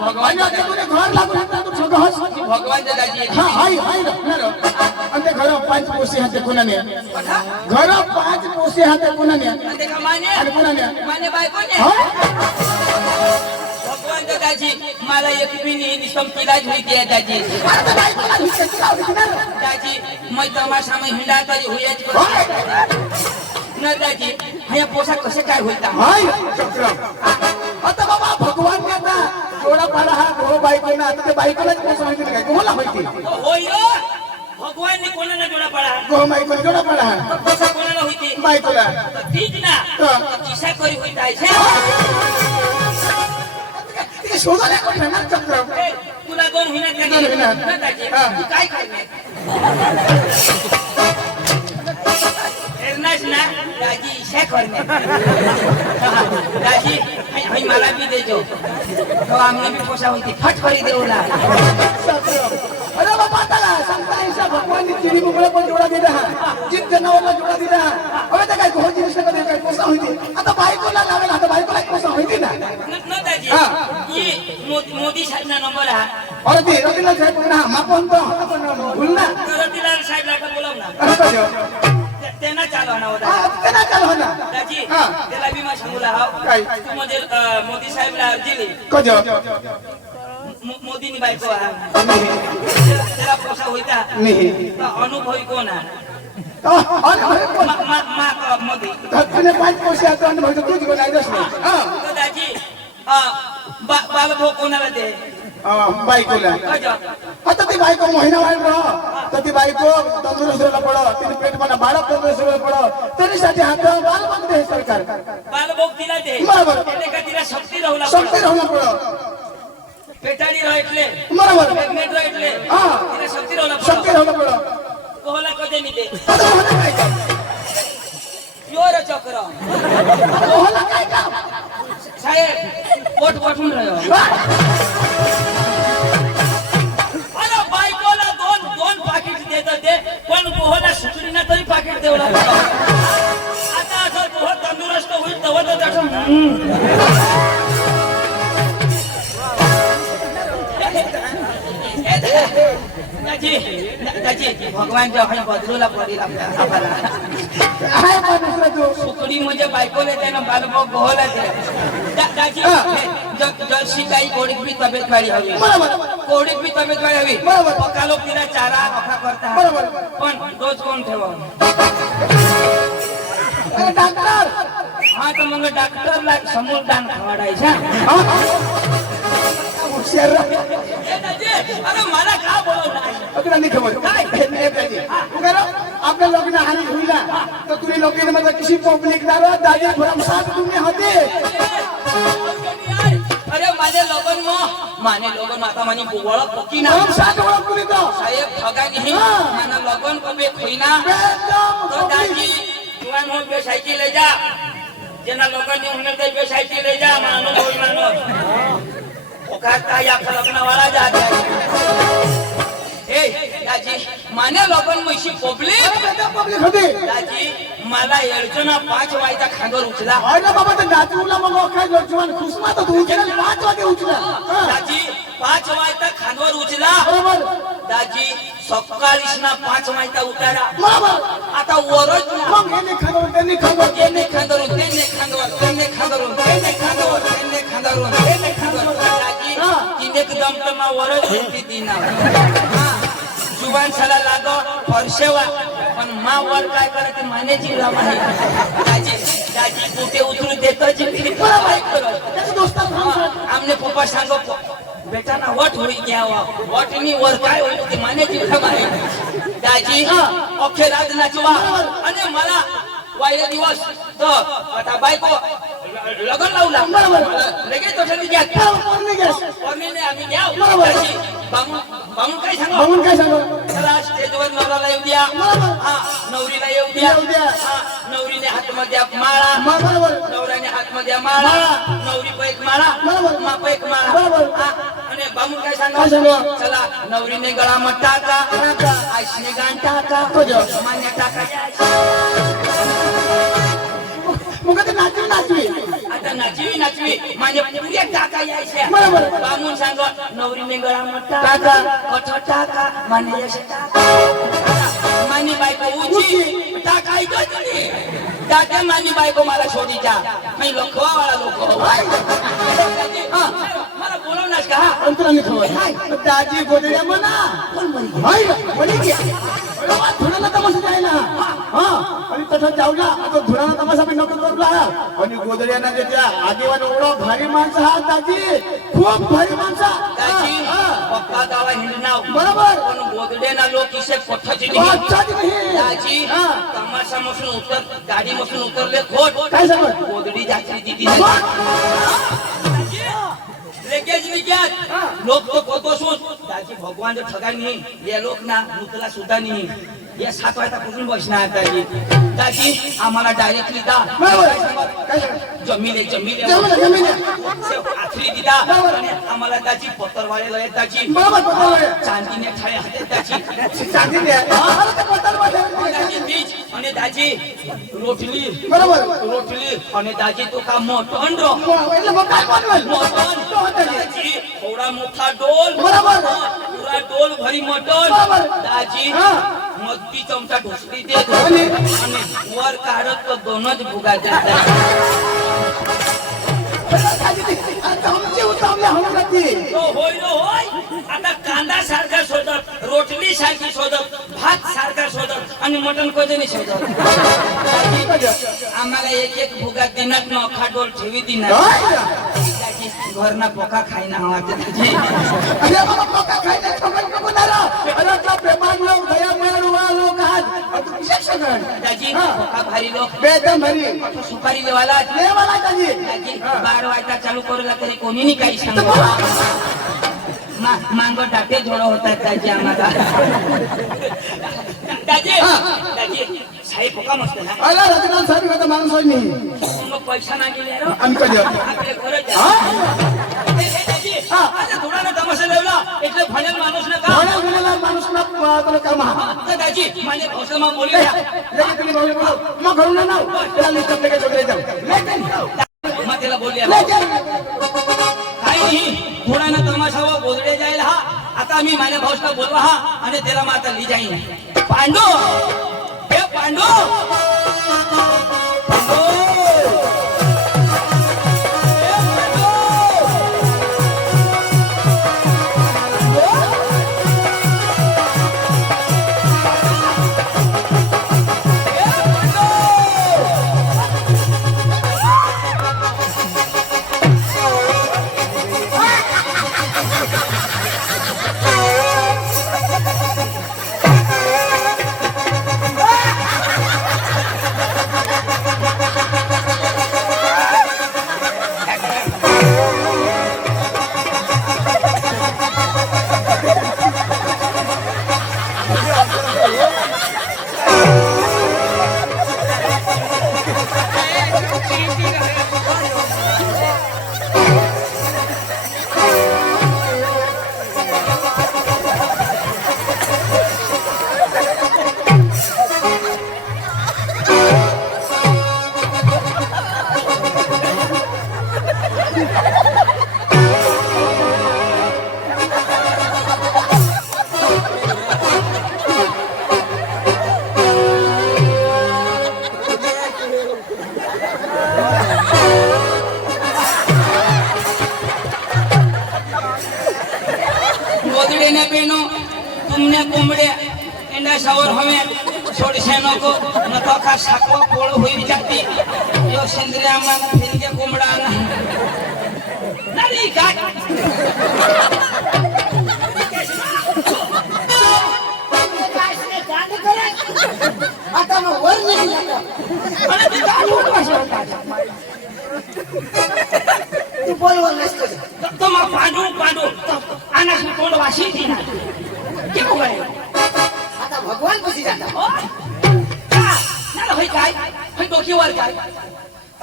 भगवान घर लागू तू छगहस भगवान दादाजी हां हाय हाय ना अंते घर पांच पोसे हाते कोणाने घर पांच पोसे हाते कोणाने अंते का माने आणि कोणाने माने बायकोने भगवान दादाजी मला एक बिनी निसंपीला होईती आहे दाजी दाजी मैं तमाशा में हिंडा तरी होयच न दाजी हे पोशाख कसे काय होईता हाय चक्रम आता बाबा भगवान ने आता जोडा पाडा हा गो बायको ना आता ते बायकोलाच पोसा माहिती काय कोणाला माहिती होय भगवान ने कोणाला जोडा पाडा गो बायको जोडा पाडा हा पोशाख कोणाला होईती बायकोला ठीक ना किसा करी होईता आहे ते शोधायला कोण ना चक्रम तुला दोन होईना ना दाजी तू काय करणार एरनाच ना दाजी इशा करणार दाजी हई मला भी देजो तो आमने भी पोसा होती फट करी देऊला अरे बाबा ताला सांगता ऐसा भगवान ने चिड़ी मुगला पण जोडा दिला हा जित जनावरला जोडा दिला हा अबे ते काय गोजी निष्ठा कधी काय पोसा होती आता बायकोला लावेल आता बायकोला पोसा होती ना न दाजी ये मोदी साहेब ना नंबर हा अरे ते रतिलाल साहेब ना मा पण तो भूल ना रतिलाल साहेब ला बोलाव ना असं जो त्यांना चालवा ना होता त्यांना चालवा ना दाजी त्याला बी मा सांगूला हा काय तू मध्ये मोदी साहेब ला अर्जी कजो मोदी नी बायको हा त्याला पोसा होईता नाही अनुभवी कोण हा अरे मोदी तुने पाच पोसे आता आणि म्हणतो तुझी कोण आहे दस तो दाजी बालभोग कोणाला दे बायकोला आता ती बायको महिना वाढ तर ती बायको तंदुरुस्त पडो तिने पेट मला बाळक तंदुरुस्त पडो तरीसाठी हात बाल मागते सरकार बालभोग तिला दे बरोबर का तिला शक्ती राहू शक्ती राहू पडो पेटाडी राहतले बरोबर प्रेग्नेंट राहतले तिला शक्ती राहू पडो कोहला कधी नाही दे आता होणं काय काम योर चक्र कोहला काय काम साहेब पोट पटून राहिलो अरे बायकोला दोन पाकिट देत ते पण कोहला सुटली ना तरी पाकिट देऊ लागला आता असं कोह तंदुरुस्त होईल तेव्हा तर दाजी भगवान जो है बदलूला पडेल आपल्याला सुकडी म्हणजे बायकोले त्यानं बालभोग गोहला ते दाजी जर्सी गाई कोडीक भी तब्येत वाली हवी कोडीक भी तब्येत वाली हवी पक्का लोक तिला चारा अखा करता पण रोज कोण ठेवा डॉक्टर हा तर मग डॉक्टरला समोर दान खवाडायचा अरे मला का बोलवलं आपल्या लग्न हानी होईला तर तुम्ही लोकांना म्हणजे किसी पब्लिक दारा दादी भरमसाठ तुम्ही होते अरे माझे लोगन माने लोगन आता मानी ओळख पकी ना भरमसाठ ओळख तुम्ही तो साहेब ठगा नहीं माना लोगन को बे खोईना तो दादी जुआन हो बे साइकिल ले जा जेना लोगन ने उन्हें दे बे साइकिल ले जा मानो कोई मानो ओखाता या लग्न वाला जा ए दाजी माने लोगन म्हशी पब्लिक होते दाजी मला एडचना 5 वाजता खांदर उचला अरे बाबा ते नाचूला मग काय जवान खुसमा तर तू केला 5 वाजे उचला दाजी 5 वाजता खांदर उचला बरोबर दाजी सकाळीच ना 5 वाजता उतारा बरोबर आता वरच मग हे खांदर त्यांनी खांदर त्यांनी खांदर त्यांनी खांदर त्यांनी खांदर त्यांनी खांदर त्यांनी खांदर त्यांनी खांदर दाजी तिने एकदम तर मा वरच होती दिना जुबान साला लागो फरशेवा पण मा वर काय करते मानेची लामाई दाजी कुठे उतरू देतो जी फिरी त्याचे दोस्तार आमने पप्पा सांगो बेटा ना वट होई घ्यावा वटनी वर काय होईल ते मानेची लामाई दाजी अख्खे रात नाचवा आणि मला वायले दिवस तो आता बायको लगन लावला लगेच तो ठरली घ्या पौर्णिने आम्ही घ्या दाजी बामून काय सांगो चला स्टेजवर नवराला येऊ द्या हा नवरीला येऊ द्या हा नवरीने हातमध्ये माळा नवऱ्याने हातमध्ये माळा नवरी पैक माळा मा पैक माळा आणि बामून काय सांगो चला नवरीने गळामध्ये टाका आईने गाण टाका मान्य टाका मग ते नाचवी आता आता नाचवी नाचवी माझे पुरे टाका यायचे बरोबर. बामून सांग नवरीने गळा मोठा टाका. कठ टाका माने यश टाका मानी बायको उची टाका ऐकत नाही टाका मानी बायको मला सोडीच्या मी लोकवाला लोक मला बोलवणार का अंतराने खबर दाजी गोदड्या म्हणा हाय म्हणे की धुराला तमाशा जायला हा आणि तसं जाऊला आता धुराला तमाशा मी नको करू आणि गोदड्याना त्याच्या आगेवर एवढा भारी माणसं हा दाजी खूप भारी माणसा दाजी पप्पा गावा हिंडनाव बरोबर पण गोदड्याना लोक इसे कोठाची बादशाह नाही दाजी तमाशा मसून उतर गाडी मसून उतरले खोट काय सांगत गोदडी जात्री दिदी लेकेज निघ्यात लोक तो कोतोसून दाजी भगवान जो ठगा नाही ये लोक ना मुतला सुद्धा नाही या 7 वाजता कुठून बसणार दाजी दाजी आम्हाला डायरेक्टली दा काय जमिले जमिले जमिले आखरी दिदा आणि आम्हाला दाजी पत्तरवाले लय दाजी बरोबर बरोबर चांदीने ठाळे हाते दाजी सांगितले दाजी बीच आणि दाजी रोटली बरोबर रोटली आणि दाजी तो का मटण रो એટલે મકાઈ बनवेल मटण दाजी थोडा मोठा डोल बरोबर पुरा डोल भरी मटण बरोबर दाजी मगदी चमचा ढोसली दे आणि वर काढत तो दोनच भुगा देतात आमची उतावली हमसाठी होय आता कांदा सारखा शोधत रोटली सारखी शोधत भात सारखा शोधत आणि मटण कधी नाही शोधत आम्हाला एक एक भुगा देणार न खाडोल ठेवी देणार घरना पोका खायना हवा त्याची अरे बाबा पोका खायला छोकन नको दारा अरे तो बेमान लोग दया मेळ हुआ लोग आज और तू किसे सगण दाजी पोका भारी लोक बेदम भरी तो सुपारी देवाला लेवाला दाजी दाजी 12 वाजता चालू करूला तरी कोणी नाही काही सांगत मांगो टाके जोडो होतात दाजी आम्हाला दाजी दाजी साहेब पोका मस्त ना अरे रजनाथ साहेब का माणूस होय नाही मग पैसा ना गेले रो आम्ही कधी आपले खरंच दाजी आता थोडा ना तमाशा लावला એટલે ભણેલ માણસ ને કામ भण्या गुन्हेला माणूस ना तो काम हा तर दाजी મને ભાષામાં બોલી રહ્યા लेके तुम्ही बोलले बोलो मग घरून ना त्याला लिस्ट लेके जोडले जाऊ लेकिन मग त्याला बोलली लेकिन काही नाही थोडा ना तमाशावर बोलले जाईल हा आता मी माझ्या भाऊला बोलवा हा आणि त्याला मग आता ली जाईन पांडू हे पांडू गोदड़े बेनो तुमने कुमड़े एंडा सावर हमें छोड़से नको न तो का साको पोळ होई जाती यो सेंद्रिया मन फिर के कुमड़ा ना नाही का आता मग वर नाही अरे ते काय होत तू बोलवर नसतो तो मग पांडू पांडू अनास तोंड वाशी ती ना के हो गए आता भगवान कशी जाता ना होय काय होय डोकीवर काय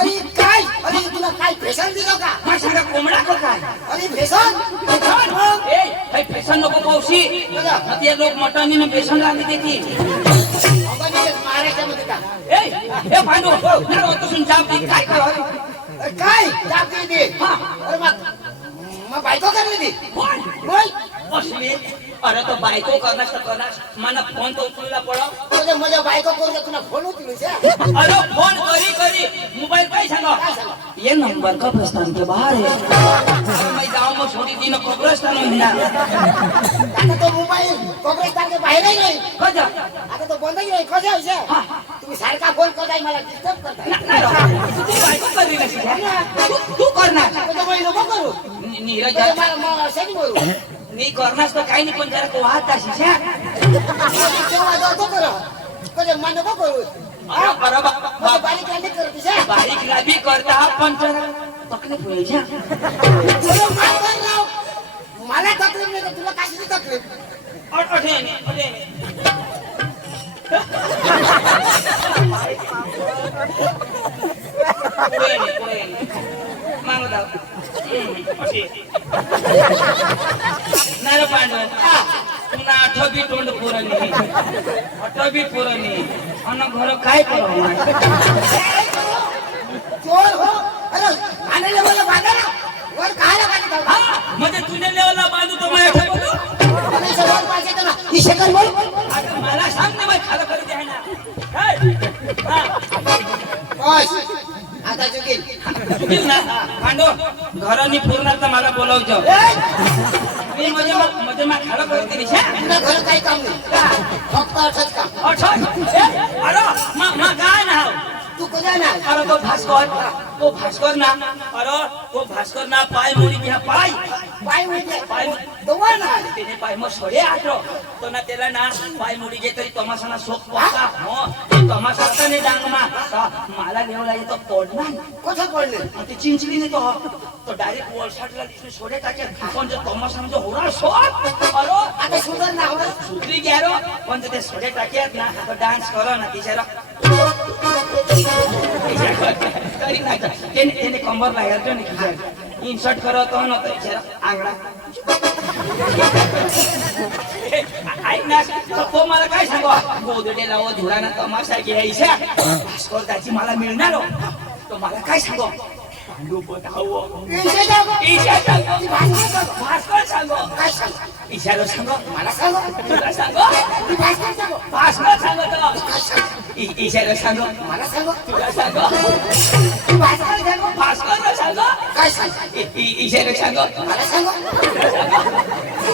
अरे काय अरे तुला काय फेसन दिलो का माझ्या कोंबडा को काय अरे फेसन ए भाई फेसन नको पावशी ते लोक मटणीने बेसन लागली देती मारायच्या मध्ये का ए पांडू ना तो सुन जाम दी काय कर काय जाती ती हा. अरे मग बायको करली ती कोण बोल असली अरे तो बायको करणार तर करणार मला फोन तो उचलला पडो तुझ्या माझ्या बायको करून तुला फोन होती तुझ्या अरे फोन करी करी मोबाइल काय सांगा काय सांगा ये नंबर कब्रिस्तान के बाहर है मैं गांव में छोड़ी दी न कब्रिस्तान में हिंडा आता तो मोबाईल कब्रिस्तान के बाहेरही नाही कजा आता तो बंदही नाही कसा विषय तुम्ही सारखा फोन करताय मला डिस्टर्ब करताय तू बायको करली नसली तू करणार तुझं बाई नको करू नीरज मग असं नाही बोलू मी करणार तर काही नाही पण जरा तो वाहत अशीस तेव्हा जातो करू तुझं मन नको करू अरे मला बारीक नाही करतीस हा? बारीक लाभी करता पण जरा तकलीफ होईल तुला माफ कर राव. मला तकलीफ नाही तर तुला कशाची तकलीफ अठे मागो दाव नारो पांडव तुमना आठो बी तोंड पुरणी अठो बी पुरणी अन घर काय करो चोर हो अरे आणायला मला बांधा ना वर खायला बांधता हा म्हणजे तुझ्या लेवलला बांधू तो मला ठेवतो तुम्ही सगळं पाहिजे ना ही शेकन बोल आता मला सांग ना बाई खालं करीत आहे ना काय हा बस आता चुकील चुकील ना पांडव घरानी पूर्ण तर मला बोलावજો मी म्हणजे मा खालं करीत दिशा तुला घर काही काम नाही फक्त असंच काम अरे मा काय ना तू कजा ना अरे तो भास्कर ना पाय मुड़ी घ्या पाय पाय म्हणजे पाय दोवा ना त्याने पाय मग सोडे आटो तो ना त्याला ना पाय मुड़ी घे तरी तमाशाना शोक पडता हो ते तमाशा तर नाही डांगमा मला घेऊन येतो पडणार कसं पडले ते चिंचली नाही तो डायरेक्ट वॉलशाटला दिसले सोडे टाके पण जो तमाशा म्हणजे होणार शोक अरे आता सुधार ना हो सुधरी गेलो पण ते सोडे टाक्यात ना तो डान्स करो ना तिच्याला तरी नाही त्याने कंबर लागतो ना खिचार इन्सर्ट करत ना आंगडा ऐक ना तो मला काय सांगवा गोदडे लाव धुराना तमाशा घ्यायचा भास्कर त्याची मला मिळणार तो मला काय सांगो पांडू बतावो भास्कर सांगो काय सांग इशारो सांगो मला सांग तुला सांगो तू भाषण सांग भास्कर सांगो काय सांग इशारो सांगो मला सांग तुला सांगो तू भाषण सांग भास्कर सांगो काय सांग इशारो सांगो मला सांग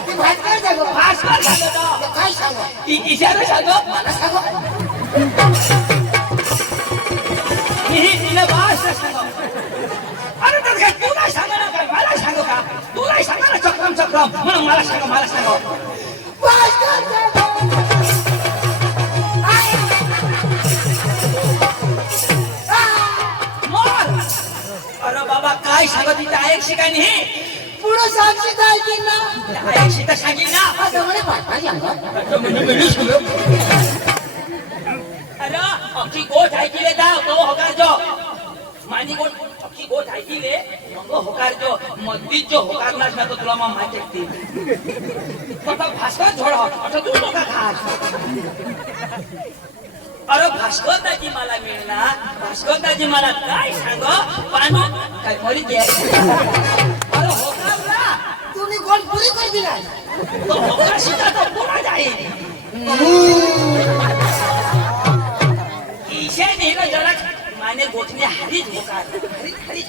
तू भाषण सांग भास्कर सांगो काय सांग इशारो सांगो मला सांग तिला भाषा सांगो अरे तर काय तुला सांगा ना काय मला सांगो का तुला सांगा ना चक्रम म्हणून मला सांगो भाषण मोर अरे बाबा काय सांगत तिथे ऐक शिकाणी पुढं साक्षी काय की ना ऐक शिका सांगेल ना असं म्हणे पाठवा सांग अरे अख्खी गोठ ऐकिले दा तो होकार जो मानी गोठ अख्खी गोठ ऐकिले मग होकार जो मस्जिद जो होकार ना तो तुला मग माहिती मतलब भास्कर झोड असं तू नका खास अरे भास्कर दाजी मला मिळणार भास्कर दाजी मला काय सांग पानू काय मरी घ्या अरे होकार ना तुम्ही गोल पुरी कर दिला तो होकार शिका तो पुरा जाईल ईशा नेलं जरा माने गोठणे हरीच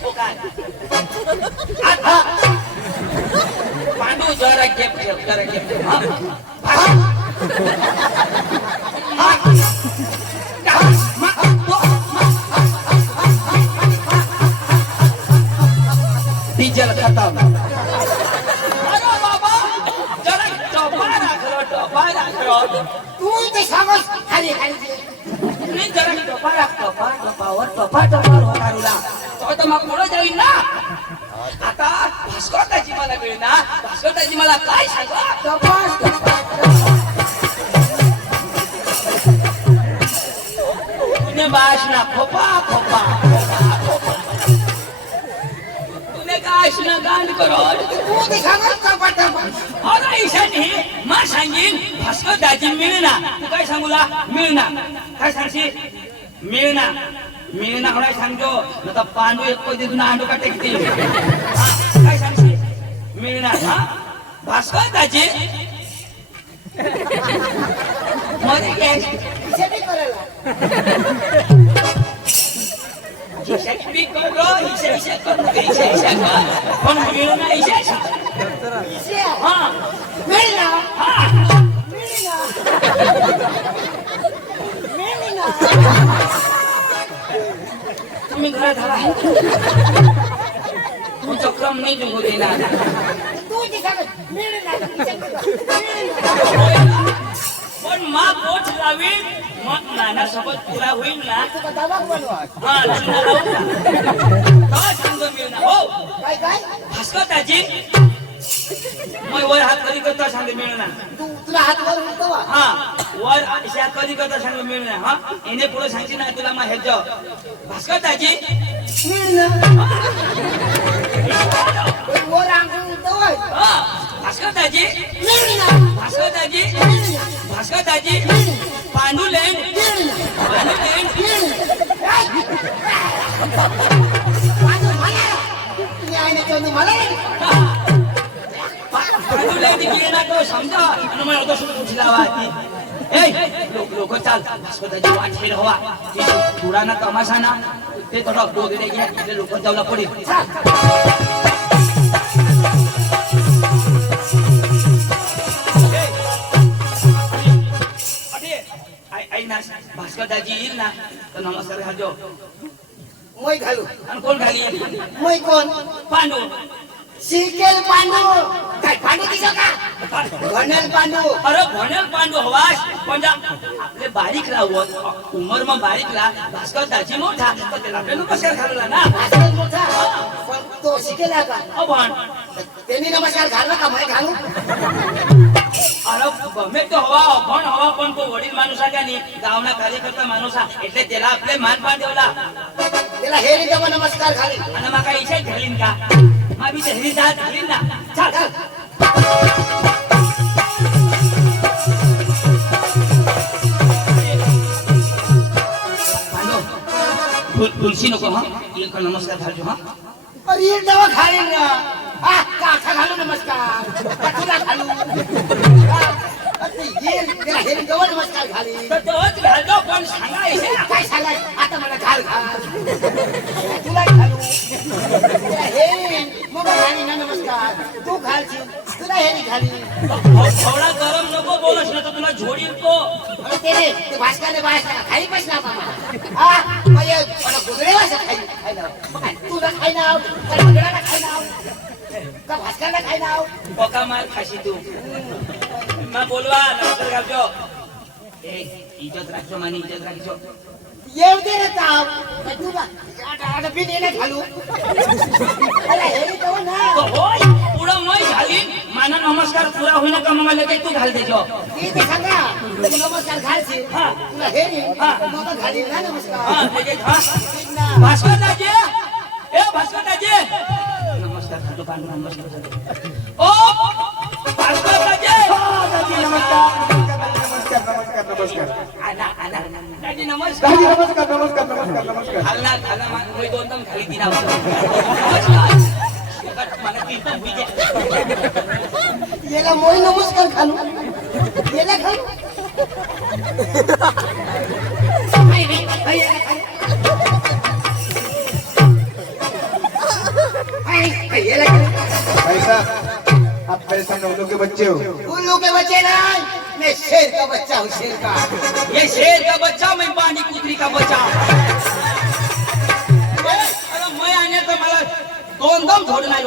होकार आता पांडू जरा गेप डीजल खतम अरे बाबा जरा टपा राखलो तू ते सांगस खाली खाली मी जरा टपावर होणारूला तो तर मग पुढे जाईल ना आता भास्करताची मला मिळणार भास्करताची मला काय सांगा तुने बाश ना खोपा तुने काश ना गान करो तू ते सांगस अरे ईशानी मा सांगीन भास्कर दाजी मिळणार तू काय सांगूला मिळणार काय सांगशील मिळणार मी ना होणार सांगतो न तर पांडू एक कोई दिसून आंडू का टेकते काय सांगते मिळणार हा भास्कर दाजी मध्ये घ्यायची शेती करायला हिशा करू हिशा पण मिळू ना हिशा हा मिळला हा तुम्ही घरात आला तुमचा क्रम नाही जुगू देणार तू जे सांगत मिळला पण मा पोट लावी मग नानासोबत पुरा होईल ना दबाव बनवा हा लग्न लावू ना काय सांगतो मी ना हो काय काय भास्कर दाजी मग वर हात कधी करता सांगे मिळणार तुला हात वर उठवा हा वर अशा कधी करता सांगे मिळणार हा एने पुढे सांगते ना तुला मग ह्याच्या भास्कर दाजी वर अंगून उठवा हा भास्कर दाजी भास्कर दाजी भास्कर दाजी पांडू लँड पांडू लँड गेला तो समजा आणि मला तो सुद्धा उठला वाटी लोक चाल भास्कर दाजी वाट फेल हवा पुराना तमाशा ना ते थोडं दोघे घ्या तिथे लोक जाऊला पडेल भास्कर दाजी येईल ना तर नमस्कार घालतो मै घालू आणि कोण घाली मै कोण पांडू शिकेल पांडू काय पांडू दिसो का भनेल पांडू अरे भनेल पांडू हवास पण आपले बारीक लावत उमर मग बारीक ला भास्कर दाजी मोठा तर त्याला आपले नमस्कार घालला ना भास्कर मोठा पण तो शिकेला का पण त्यांनी नमस्कार घालला का मै घालू अरे गमे तो हवा पण तो वडील माणूस आहे त्याने गावना कार्यकर्ता माणूस आहे એટલે त्याला आपले मानपान ठेवला त्याला हेरी देवा नमस्कार घाली आणि माका इशा घालीन का माबी हेरी जात घालीन ना चल तुलसी नको हा एक नमस्कार घालतो हा अरे ये देवा घालीन ना काका घालू नमस्कार तुला घालू ये त्याला हेरी देवा नमस्कार घाली तर तोच घालतो पण सांगा इशे काय सांगाय आता मला घाल तुला घालू तुला हेरी मग घाली ना नमस्कार तू घालशील तुला हेरी घाली थोडा गरम नको बोलस ना तर तुला झोडील तो अरे ते भास्करने बाहेर खाई बसला बाबा म्हणजे गुजरे वाजता खाई तुला खाई नाव का गुजराला खाई नाव का भास्करला खाई नाव बका मार खाशी तू मा बोलवा नमस्कार घालतो इज्जत राखतो मानी इज्जत राखतो येऊ दे रे ताव तुला आता बिन येणे घालू अरे हेरी तो ना होय पुढं मै झाली माना नमस्कार पुरा होईना का मग लगेच तू घाल देजो ते सांगा तू नमस्कार घालशील तुला हेरी मग घाली ना नमस्कार लगेच भास्कर दाजी भास्कर दाजी नमस्कार घालतो पांडू नमस्कार ओ भास्कर दाजी नमस्कार नमस्कार दाजी नमस्कार नमस्कार घालना मी दोन दम खाली दिला मला तीर्थम होई याला मोय नमस्कार घालू याला घालू ऐसा आप पैसा नौलों के बच्चे हो उल्लू के बच्चे ना मैं शेर का बच्चा हूँ शेर का ये शेर का बच्चा मैं पानी कुतरी का बच्चा अरे मैं आने तो मला दोन दम झोडना